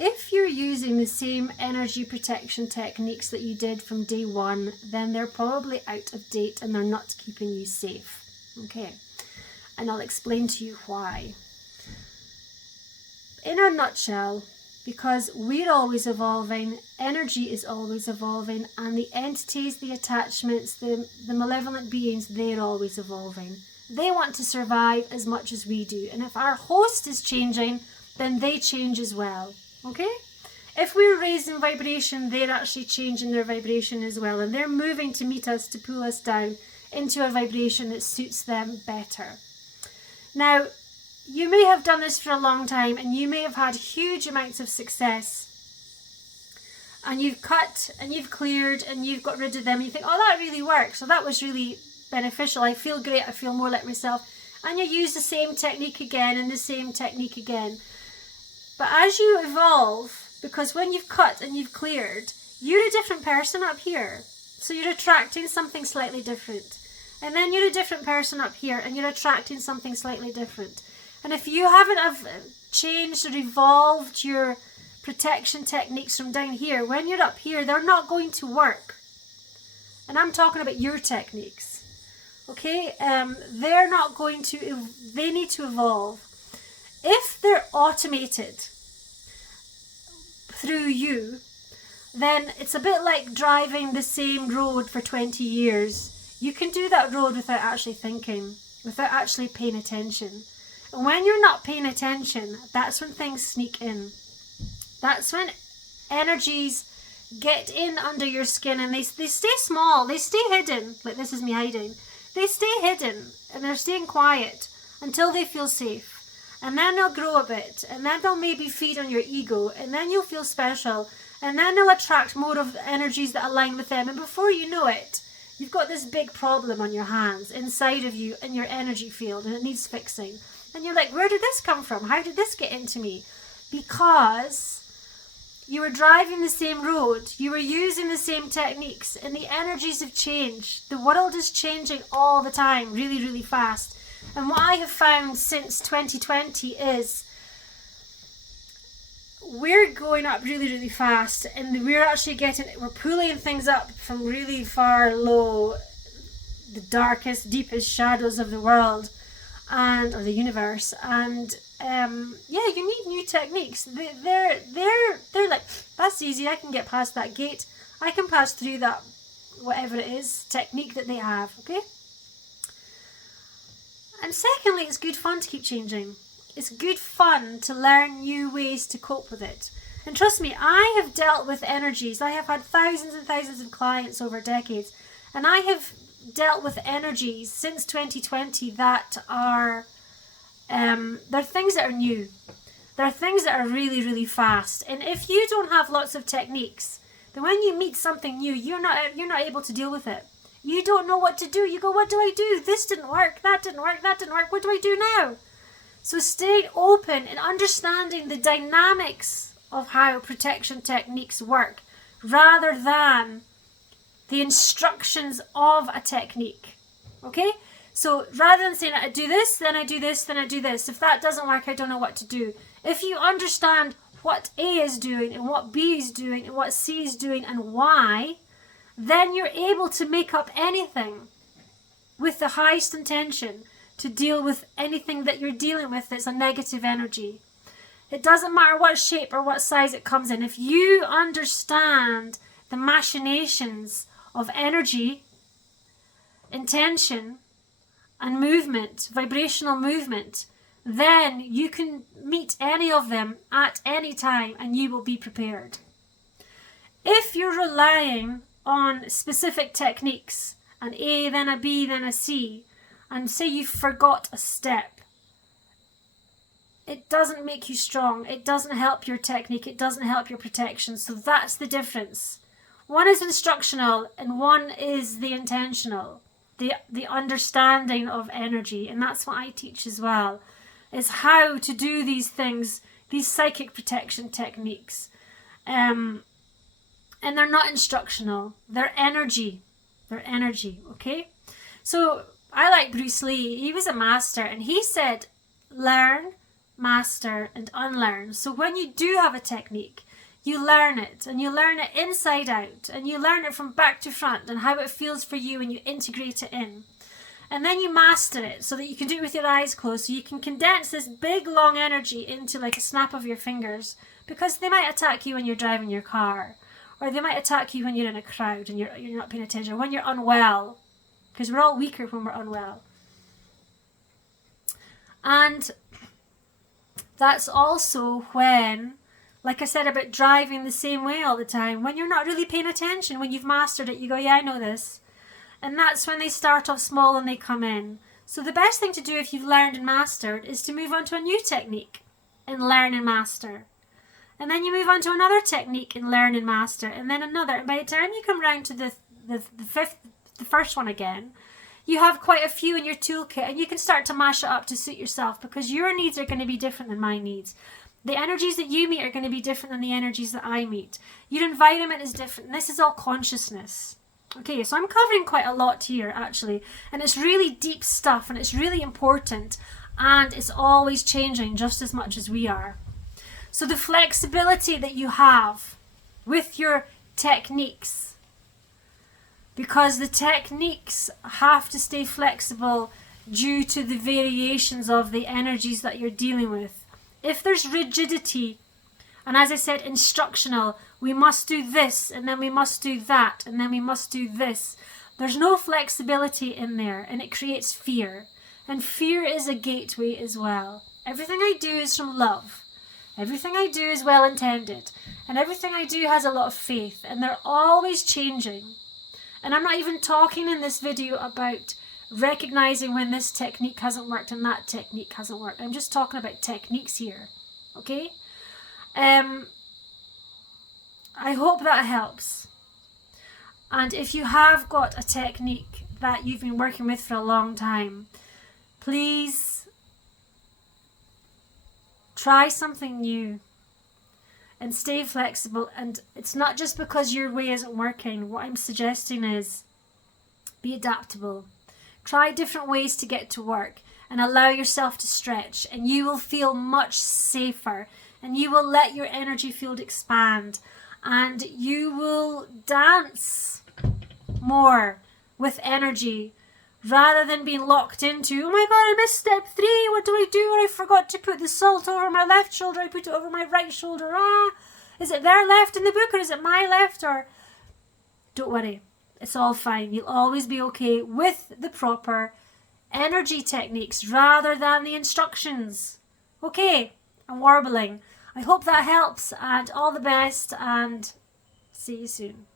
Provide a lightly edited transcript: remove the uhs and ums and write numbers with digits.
If you're using the same energy protection techniques that you did from day one, then they're probably out of date and they're not keeping you safe. Okay, and I'll explain to you why. In a nutshell, because we're always evolving, energy is always evolving, and the entities, the attachments, the malevolent beings, they're always evolving. They want to survive as much as we do. And if our host is changing, then they change as well. Okay? If we're raising vibration, they're actually changing their vibration as well. And they're moving to meet us, to pull us down into a vibration that suits them better. Now, you may have done this for a long time and you may have had huge amounts of success. And you've cut and you've cleared and you've got rid of them. And you think, oh, that really works. So that was really beneficial. I feel great. I feel more like myself. And you use the same technique again and the same technique again. But as you evolve, because when you've cut and you've cleared, you're a different person up here. So you're attracting something slightly different. And then you're a different person up here and you're attracting something slightly different. And if you haven't have changed or evolved your protection techniques from down here, when you're up here, they're not going to work. And I'm talking about your techniques. Okay? They're not going to, they need to evolve. If they're automated through you, then it's a bit like driving the same road for 20 years. You can do that road without actually thinking, without actually paying attention. And when you're not paying attention, that's when things sneak in. That's when energies get in under your skin and they stay small, they stay hidden, like this is me hiding. They stay hidden and they're staying quiet until they feel safe. And then they'll grow a bit, and then they'll maybe feed on your ego, and then you'll feel special, and then they'll attract more of the energies that align with them, and before you know it, you've got this big problem on your hands, inside of you, in your energy field, and it needs fixing. And you're like, where did this come from? How did this get into me? Because you were driving the same road, you were using the same techniques, and the energies have changed. The world is changing all the time, really, really fast. And what I have found since 2020 is we're going up really, really fast, and we're actually we're pulling things up from really far low, the darkest, deepest shadows of the world or the universe. And yeah, you need new techniques. They're like, that's easy. I can get past that gate. I can pass through that, whatever it is, technique that they have. Okay. And secondly, it's good fun to keep changing. It's good fun to learn new ways to cope with it. And trust me, I have dealt with energies. I have had thousands and thousands of clients over decades. And I have dealt with energies since 2020 that are, they're things that are new. They're things that are really, really fast. And if you don't have lots of techniques, then when you meet something new, you're not able to deal with it. You don't know what to do. You go, what do I do? This didn't work. That didn't work. That didn't work. What do I do now? So stay open and understanding the dynamics of how protection techniques work rather than the instructions of a technique. Okay? So rather than saying, I do this, then I do this, then I do this. If that doesn't work, I don't know what to do. If you understand what A is doing and what B is doing and what C is doing and why, then you're able to make up anything with the highest intention to deal with anything that you're dealing with that's a negative energy. It doesn't matter what shape or what size it comes in. If you understand the machinations of energy, intention, and movement, vibrational movement, then you can meet any of them at any time and you will be prepared. If you're relying on specific techniques, an A, then a B, then a C, and say you forgot a step, it doesn't make you strong. It doesn't help your technique. It doesn't help your protection. So that's the difference. One is instructional and one is the intentional, the understanding of energy. And that's what I teach as well, is how to do these things, these psychic protection techniques. And they're not instructional. They're energy. They're energy, okay? So I like Bruce Lee. He was a master and he said, learn, master, and unlearn. So when you do have a technique, you learn it, and you learn it inside out, and you learn it from back to front and how it feels for you, and you integrate it in. And then you master it so that you can do it with your eyes closed, so you can condense this big long energy into like a snap of your fingers, because they might attack you when you're driving your car, or they might attack you when you're in a crowd and you're not paying attention, or when you're unwell, because we're all weaker when we're unwell. And that's also when, like I said about driving the same way all the time, when you're not really paying attention, when you've mastered it, you go, yeah, I know this. And that's when they start off small and they come in. So the best thing to do if you've learned and mastered is to move on to a new technique and learn and master. And then you move on to another technique and learn and master, and then another. And by the time you come round to the first one again, you have quite a few in your toolkit, and you can start to mash it up to suit yourself, because your needs are going to be different than my needs. The energies that you meet are going to be different than the energies that I meet. Your environment is different. And this is all consciousness. Okay, so I'm covering quite a lot here, actually. And it's really deep stuff, and it's really important. And it's always changing just as much as we are. So the flexibility that you have with your techniques, because the techniques have to stay flexible due to the variations of the energies that you're dealing with. If there's rigidity, and as I said, instructional, we must do this, and then we must do that, and then we must do this. There's no flexibility in there, and it creates fear. And fear is a gateway as well. Everything I do is from love. Everything I do is well intended. And everything I do has a lot of faith, and they're always changing. And I'm not even talking in this video about recognizing when this technique hasn't worked and that technique hasn't worked. I'm just talking about techniques here. Okay? I hope that helps. And if you have got a technique that you've been working with for a long time, please try something new and stay flexible. And it's not just because your way isn't working. What I'm suggesting is be adaptable. Try different ways to get to work and allow yourself to stretch, and you will feel much safer, and you will let your energy field expand, and you will dance more with energy rather than being locked into, oh my God, I missed step 3. What do I do? I forgot to put the salt over my left shoulder. I put it over my right shoulder. Is it their left in the book, or is it my left? Or don't worry. It's all fine. You'll always be okay with the proper energy techniques rather than the instructions. Okay, I'm warbling. I hope that helps, and all the best, and see you soon.